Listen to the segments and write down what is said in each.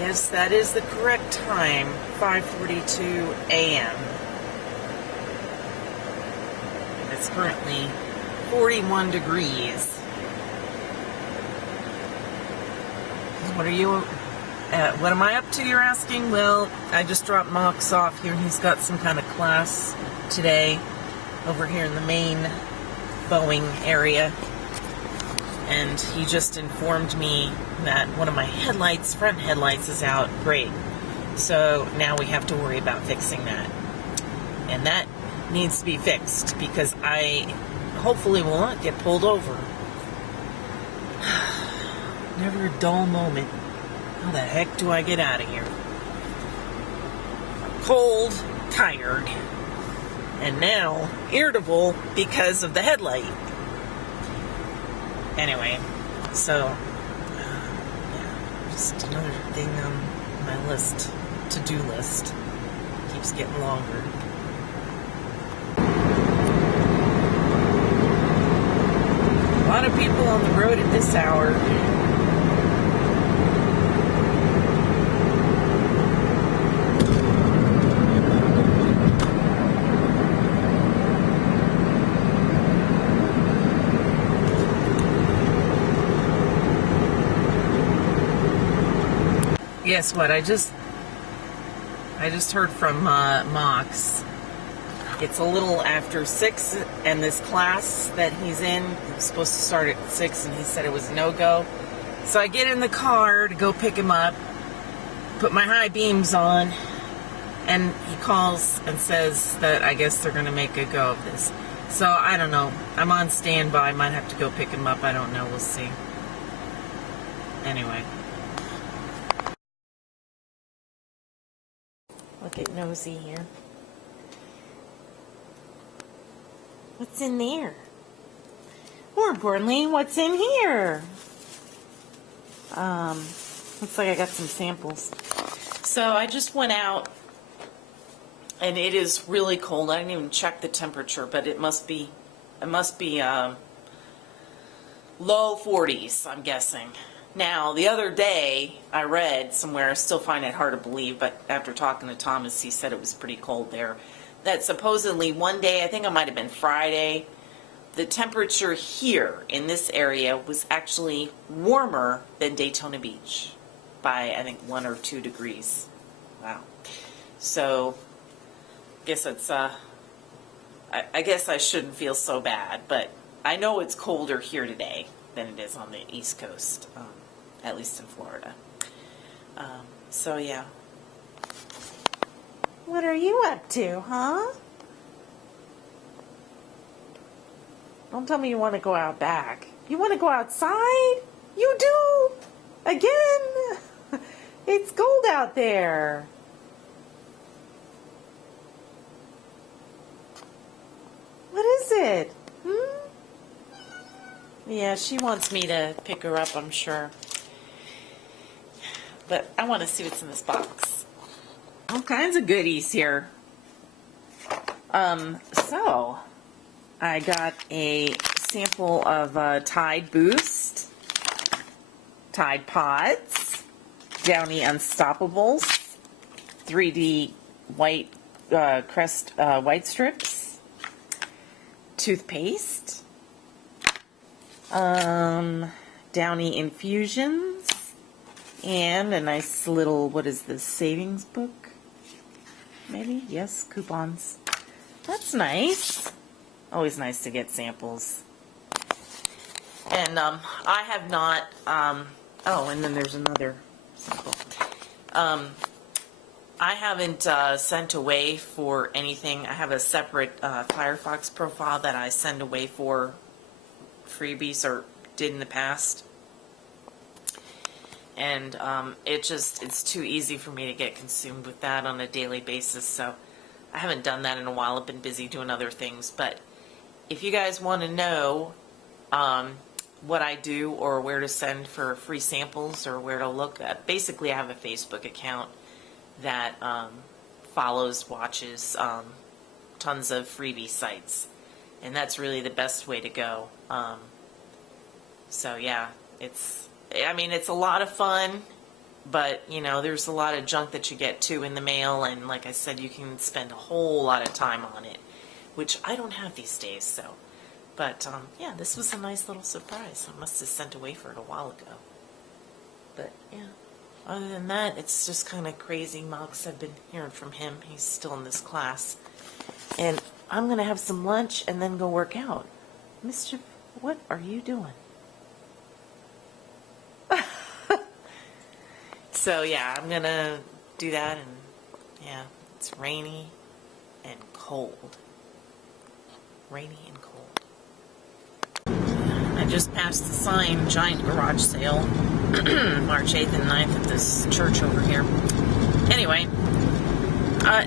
Yes, that is the correct time, 5:42 a.m. It's currently 41 degrees. What am I up to, you're asking? Well, I just dropped Mox off here. He's got some kind of class today over here in the main Boeing area. And he just informed me that one of my front headlights is out. Great. So now we have to worry about fixing that. And that needs to be fixed because I hopefully will not get pulled over. Never a dull moment. How the heck do I get out of here? Cold, tired, and now irritable because of the headlight. Anyway, so just another thing on my list, to-do list. Keeps getting longer. A lot of people on the road at this hour. Guess what? I just heard from Mox. It's a little after 6, and this class that he's in was supposed to start at 6, and he said it was no-go. So I get in the car to go pick him up, put my high beams on, and he calls and says that I guess they're going to make a go of this. So I don't know. I'm on standby. Might have to go pick him up. I don't know. We'll see. Anyway. Look at Nosy here. What's in there? More importantly, what's in here? Looks like I got some samples. So I just went out, and it is really cold. I didn't even check the temperature, but it must be low 40s, I'm guessing. Now, the other day, I read somewhere, I still find it hard to believe, but after talking to Thomas, he said it was pretty cold there, that supposedly one day, I think it might have been Friday, the temperature here in this area was actually warmer than Daytona Beach by, I think, 1 or 2 degrees. Wow. So, I guess it's, I guess I shouldn't feel so bad, but I know it's colder here today than it is on the East Coast, at least in Florida. So yeah. What are you up to, huh? Don't tell me you want to go out back. You want to go outside? You do? Again? It's cold out there. What is it? Yeah, she wants me to pick her up, I'm sure. But I want to see what's in this box. All kinds of goodies here. So, I got a sample of Tide Boost, Tide Pods, Downy Unstoppables, 3D white Crest white strips, toothpaste, Downy infusions, and a nice little, what is this, savings book? Maybe? Yes, coupons. That's nice. Always nice to get samples. And I have not, oh, and then there's another sample. I haven't sent away for anything. I have a separate Firefox profile that I send away for freebies, or did in the past. And it's too easy for me to get consumed with that on a daily basis, so I haven't done that in a while. I've been busy doing other things. But if you guys want to know what I do or where to send for free samples or where to look at, basically I have a Facebook account that watches tons of freebie sites, and that's really the best way to go. So yeah, it's a lot of fun. But, you know, there's a lot of junk that you get too in the mail, and like I said, you can spend a whole lot of time on it, which I don't have these days, so. But, yeah, this was a nice little surprise. I must have sent away for it a while ago. But, yeah. Other than that, it's just kind of crazy. Mox, I've been hearing from him. He's still in this class. And I'm going to have some lunch and then go work out. Mischief, what are you doing? So, yeah, I'm going to do that. And, yeah, it's rainy and cold. Rainy and cold. I just passed the sign, giant garage sale, March 8th and 9th at this church over here. Anyway,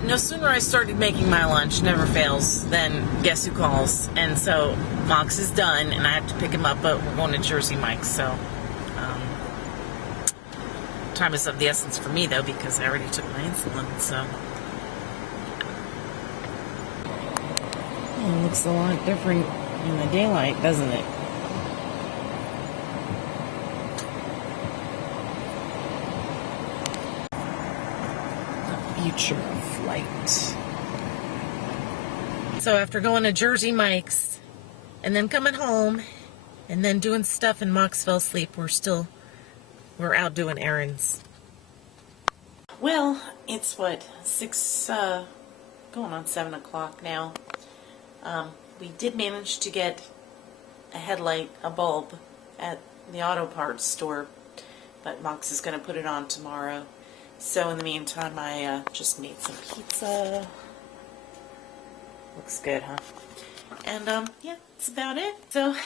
no sooner I started making my lunch, never fails, then guess who calls? And so Mox is done, and I have to pick him up, but we're going to Jersey Mike's, so time is of the essence for me, though, because I already took my insulin, so. It looks a lot different in the daylight, doesn't it? The future of flight. So after going to Jersey Mike's, and then coming home, and then doing stuff, and Mox fell asleep, we're out doing errands. Well, it's what, 6, going on 7 o'clock now. We did manage to get a headlight, a bulb, at the auto parts store, but Mox is going to put it on tomorrow. So in the meantime, I just made some pizza. Looks good, huh? And yeah, that's about it. So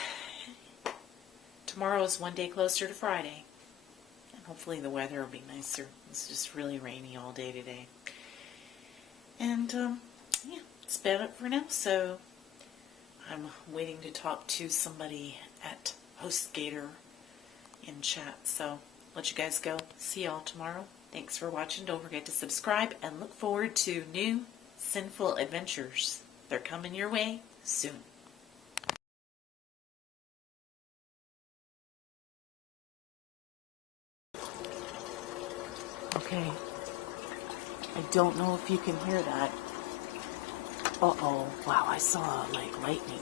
tomorrow is one day closer to Friday. Hopefully the weather will be nicer. It's just really rainy all day today. And, yeah, that's about it for now. So, I'm waiting to talk to somebody at HostGator in chat. So, let you guys go. See y'all tomorrow. Thanks for watching. Don't forget to subscribe and look forward to new sinful adventures. They're coming your way soon. Okay, I don't know if you can hear that. Uh-oh, wow, I saw like lightning.